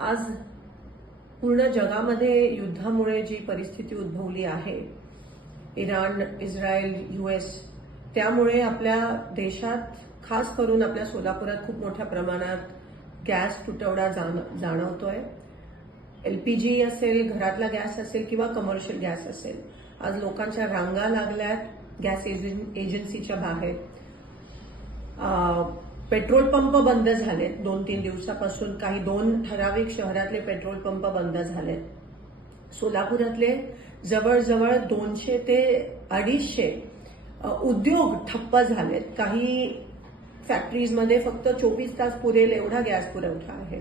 आज पूर्ण जगामध्ये युद्धामुळे जी परिस्थिती उद्भवली आहे, इराण, इस्रायल, US, त्यामुळे आपल्या देशात खास करून आपल्या सोलापुरात खूप मोठ्या प्रमाणात गॅस तुटवडा जाणवतोय. LPG असेल, घरातला गॅस असेल किंवा कमर्शियल गॅस असेल. आज लोकांच्या रांगा लागल्यात गॅस एजन्सीच्या बाहेर. पेट्रोल पंप बंद झालेत 2-3 दिवसापासून. काही 2 ठराविक शहरातले पेट्रोल पंप बंद झालेत. सोलापुरातले जवळजवळ 200 ते 250 उद्योग ठप्प झालेत. काही फॅक्टरीजमध्ये फक्त 24 तास पुरेल एवढा गॅस पुरवठा आहे.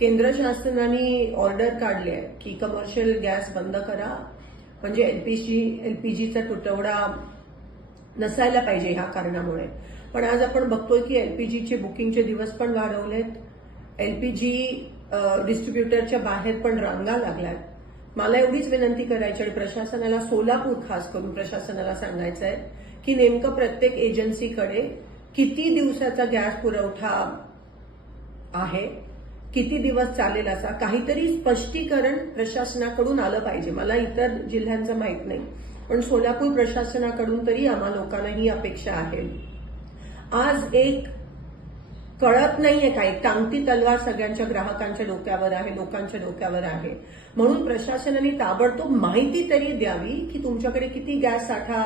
केंद्र शासनाने ऑर्डर काढली आहे की कमर्शियल गॅस बंद करा, म्हणजे LPGचा तुटवडा नसायला पाहिजे ह्या कारणामुळे. पण आज आपण बघतोय की LPGचे बुकिंगचे दिवस पण वाढवलेत. LPG डिस्ट्रीब्युटरच्या बाहेर पण रांगा लागल्यात. मला एवढीच विनंती करायची आणि प्रशासनाला, सोलापूर खास करून प्रशासनाला सांगायचं आहे की नेमकं प्रत्येक एजन्सीकडे किती दिवसाचा गॅस पुरवठा आहे, किती दिवस चालेल, असा काहीतरी स्पष्टीकरण प्रशासनाकडून आलं पाहिजे. मला इतर जिल्ह्यांचं माहित नाही, पण सोलापूर प्रशासनाकडून तरी आम्हा लोकांना ही अपेक्षा आहे. आज एक कळत नाहीये काय, टांगती तलवार सगळ्यांच्या ग्राहकांच्या डोक्यावर आहे, लोकांच्या डोक्यावर आहे. म्हणून प्रशासनाने ताबडतोब माहिती तरी द्यावी की तुमच्याकडे किती गॅस साठा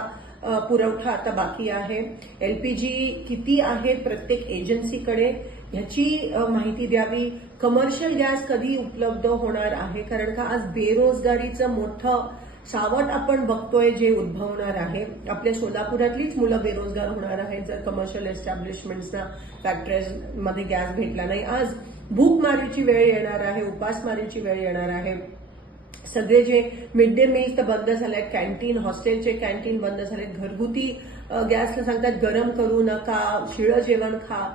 पुरवठा आता बाकी आहे, LPG किती आहे प्रत्येक एजन्सीकडे, ह्याची माहिती द्यावी. कमर्शियल गॅस कधी उपलब्ध होणार आहे, कारण का आज बेरोजगारीचं मोठं सावट आपण बघतोय जे उद्भवणार आहे. आपल्या सोलापुरातलीच मुलं बेरोजगार होणार आहेत जर कमर्शियल एस्टॅब्लिशमेंट्सना, फॅक्टरीजमध्ये गॅस भेटला नाही. आज भूकमारीची वेळ येणार आहे, उपासमारीची वेळ येणार आहे. सगळे जे मिड डे मील्स तर बंद झाले, कॅन्टीन, हॉस्टेलचे कॅन्टीन बंद झाले. घरगुती गॅसला सांगतात गरम करू नका, शिळं जेवण खा.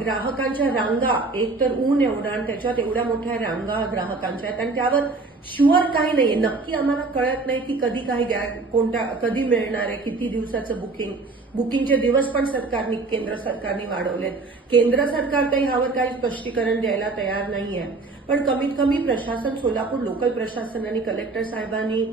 ग्राहकांच्या रांगा, एक तर ऊन एवढं आणि त्याच्यात एवढ्या मोठ्या रांगा ग्राहकांच्या आहेत आणि त्यावर शुअर काही नाहीये. नक्की आम्हाला कळत नाही की कधी काही कधी मिळणार आहे, किती दिवसाचं बुकिंगचे दिवस पण केंद्र सरकारने वाढवलेत. केंद्र सरकार काही ह्यावर काही स्पष्टीकरण द्यायला तयार नाहीये. पण कमीत कमी प्रशासन, सोलापूर लोकल प्रशासनाने, कलेक्टर साहेबांनी,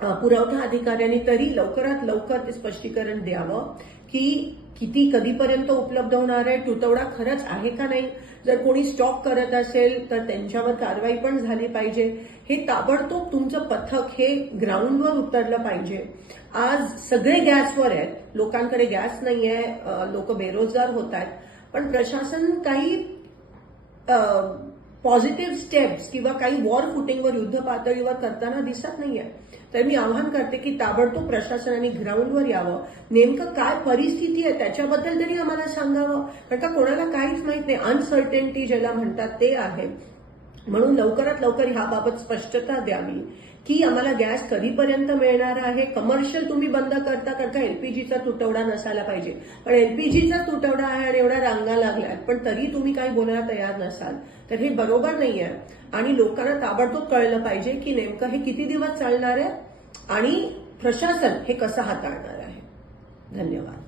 पुरवठा अधिकाऱ्यांनी तरी लवकरात लवकर ते स्पष्टीकरण द्यावं की किती कधीपर्यंत उपलब्ध होणार आहे, तुटवडा खरंच आहे का नाही. जर कोणी स्टॉक करत असेल तर त्यांच्यावर कारवाई पण झाली पाहिजे. हे ताबडतोब तुमचं पथक हे ग्राउंडवर उतरलं पाहिजे. आज सगळे गॅसवर आहेत, लोकांकडे गॅस नाहीये, लोक बेरोजगार होत आहेत, पण प्रशासन काही पॉझिटिव्ह स्टेप्स किंवा काही वॉर फुटिंगवर, युद्ध पातळीवर करताना दिसत नाहीये. तर मी आवाहन करते की ताबडतोब प्रशासनाने ग्राउंडवर यावं. नेमकं काय परिस्थिती आहे त्याच्याबद्दल तरी आम्हाला सांगावं, कारण का कोणाला काहीच माहित नाही. अनसर्टेनिटी ज्याला म्हणतात ते आहे. म्हणून लवकरात लवकर ह्याबाबत स्पष्टता द्यावी की आम्हाला गॅस कधीपर्यंत मिळणार आहे. कमर्शियल तुम्ही बंद करता, कारण का LPGचा तुटवडा नसायला पाहिजे, पण LPGचा तुटवडा आहे आणि एवढ्या रांगा लागल्यात, पण तरी तुम्ही काही बोलायला तयार नसाल, तर हे बरोबर नाहीये. आणि लोकांना ताबडतोब कळलं पाहिजे की नेमकं हे किती दिवस चालणार आहे आणि प्रशासन हे कसं हाताळणार आहे. धन्यवाद.